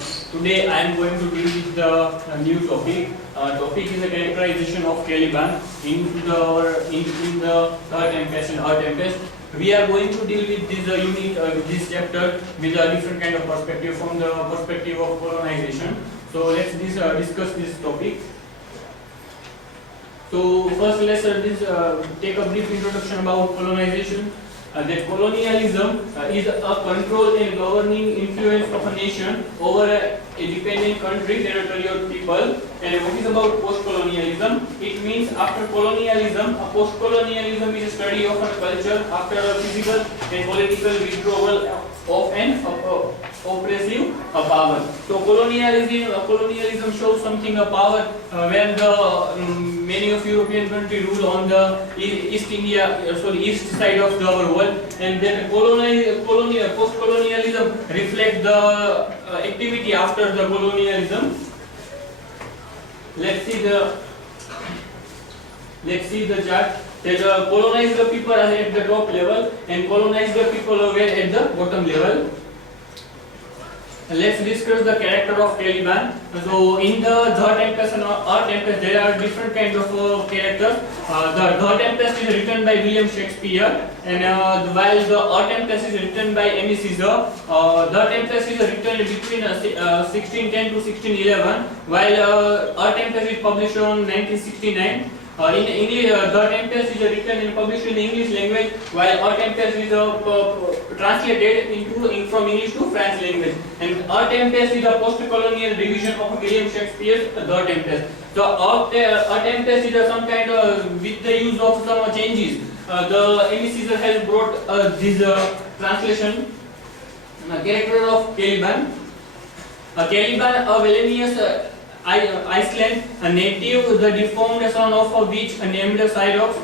Today I am going to deal with the new topic. Topic is the characterization of Caliban in the tempest and tempest. We are going to deal with this unit, this chapter with a different kind of perspective from the perspective of colonization. So let's discuss this topic. So first let's take a brief introduction about colonization. That colonialism is a control and governing influence of a nation over a dependent country, territory or people. And what is about post-colonialism? It means after colonialism, a post-colonialism is a study of a culture after a physical and political withdrawal of an oppressive power. So colonialism shows something a power when the many of European countries rule on the east side of the our world, and then post-colonialism reflects the activity after the colonialism. Let's see the chart. That colonize the people are at the top level and colonize the people were at the bottom level. Let's discuss the character of Caliban. So in the Tempest and Tempest there are different kinds of characters. The Tempest is written by William Shakespeare, and while the Tempest is written by Emmy Caesar. The Tempest is written between 1610 to 1611, while Tempest is published on 1969. In English, The Tempest is written and published in English language, while Tempest is translated from English to French language. And Tempest is a post-colonial revision of William Shakespeare's The Tempest. So Tempest is some kind of, with the use of some changes, the Emmy Caesar has brought this translation. Character of Caliban. Caliban, a villainous Iceland, a native, the deformed son of which named Sycorax,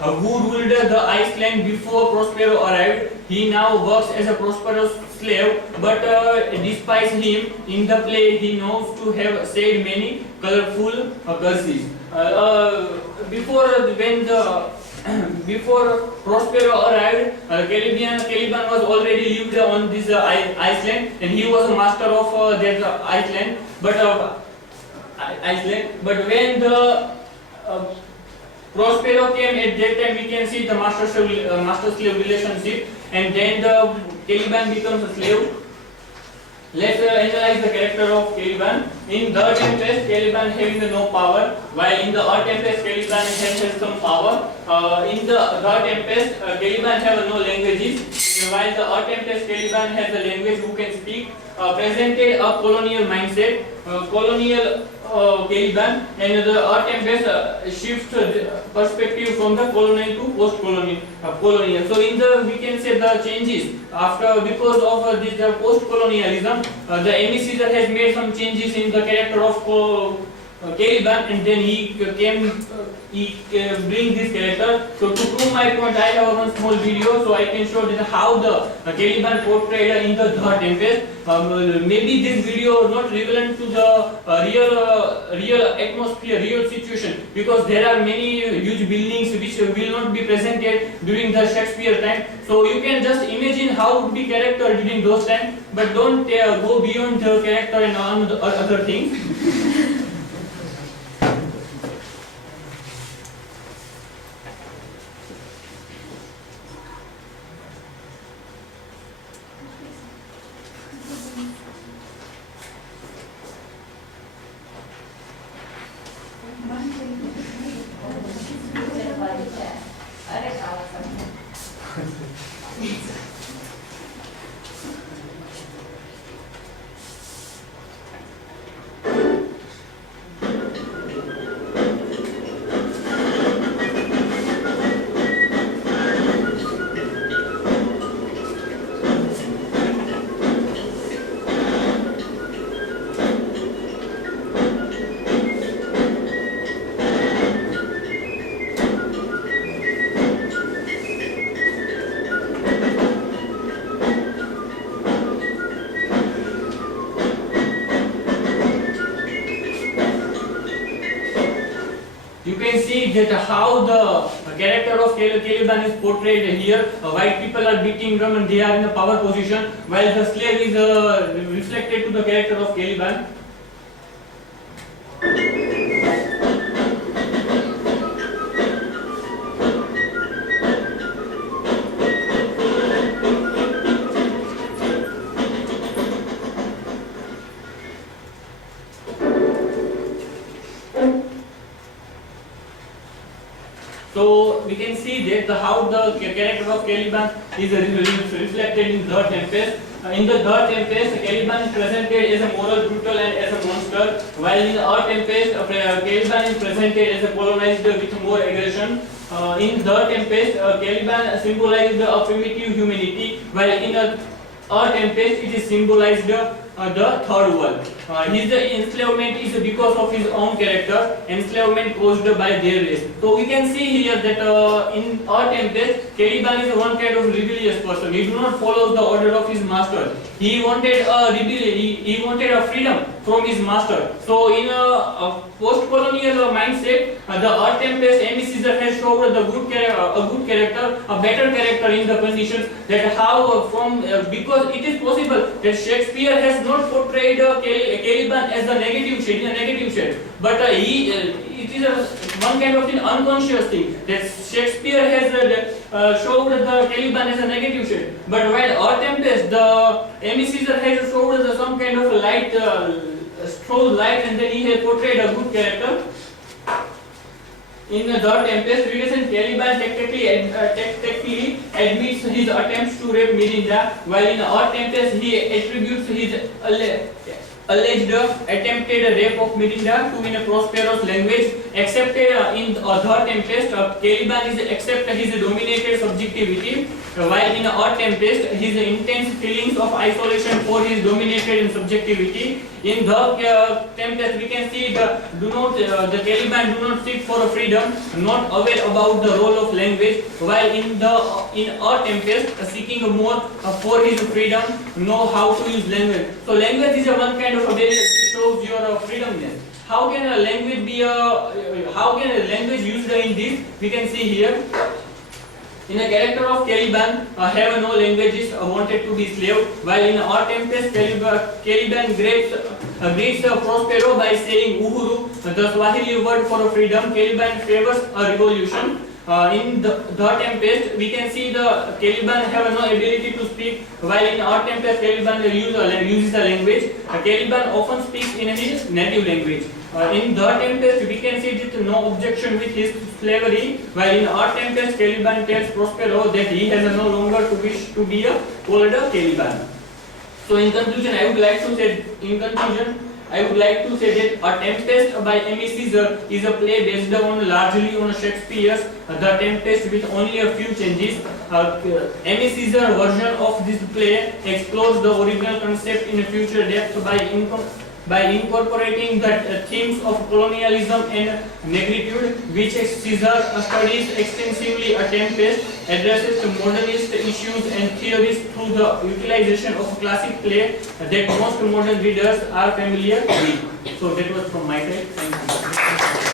who ruled the Iceland before Prospero arrived. He now works as a Prospero's slave, but despite him, in the play he knows to have said many colorful curses. Before Prospero arrived, Caliban was already lived on this Iceland, and he was a master of that Iceland. But when the Prospero came, at that time we can see the master-slave relationship, and then the Caliban becomes a slave. Let's analyze the character of Caliban. In The Tempest, Caliban having no power, while in the Tempest, Caliban has some power. In the Tempest, Caliban have no languages, while the Tempest, Caliban has a language who can speak. Presented a colonial mindset, colonial Caliban, and the Tempest shifts perspective from the colonial to post-colonial. So in we can say the changes because of this post-colonialism, the Emmy Caesar has made some changes in the character of Caliban, and then he bring this character. So to prove my point, I have one small video, so I can show that how the Caliban portrayed in the Tempest. Maybe this video is not relevant to the real atmosphere, real situation, because there are many huge buildings which will not be presented during the Shakespeare time. So you can just imagine how would be character during those times, but don't go beyond the character and other things. You can see that how the character of Caliban is portrayed here. White people are beating drum and they are in a power position, while the slave is reflected to the character of Caliban. So we can see that how the character of Caliban is reflected in The Tempest. In the Tempest, Caliban is presented as a moral brutal and as a monster, while in The Tempest, Caliban is presented as a colonized with more aggression. In The Tempest, Caliban symbolized a primitive humanity, while in The Tempest it is symbolized the third world. His enslavement is because of his own character, enslavement caused by their race. So we can see here that in our Tempest, Caliban is one kind of rebellious person. He do not follow the order of his master. He wanted a rebellion. He wanted a freedom from his master. So in a post-colonial mindset, the Our Tempest, Amy Caesar has shown the good character, a better character in the conditions that how from because it is possible that Shakespeare has not portrayed Caliban as a negative shade, but it is one kind of an unconscious thing that Shakespeare has showed the Caliban as a negative shade. But while Our Tempest, the Amy Caesar has showed some kind of light, strong light, and then he has portrayed a good character. In The Tempest, we can Caliban tactically admits his attempts to rape Mirinda, while in Our Tempest he attributes his alleged attempted rape of Mirinda to in a prosperous language. Accepted in The Tempest, Caliban is accept his dominated subjectivity, while in Our Tempest his intense feelings of isolation for his dominated subjectivity. In The Tempest we can see the Caliban do not seek for freedom, not aware about the role of language, while in Our Tempest seeking more for his freedom, know how to use language. So language is a one kind of a barrier which shows your freedomness. How can a language be used in this? We can see here. In the character of Caliban, have no languages, wanted to be slave, while in Our Tempest, Caliban greets Prospero by saying Uhuru, the Swahili word for freedom. Caliban favors a revolution. In the Tempest, we can see the Caliban have no ability to speak, while in Our Tempest, Caliban uses a language. Caliban often speaks in his native language. In The Tempest, we can see that no objection with his slavery, while in Our Tempest, Caliban tells Prospero that he has no longer to wish to be called a Caliban. So in conclusion, I would like to say that A Tempest by Amy Caesar is a play based largely on Shakespeare's The Tempest with only a few changes. Amy Caesar's version of this play explores the original concept in future depth by incorporating the themes of colonialism and negritude, which Caesar studies extensively. A Tempest addresses modernist issues and theories through the utilization of a classic play that most modern readers are familiar with. So that was from my side. Thank you.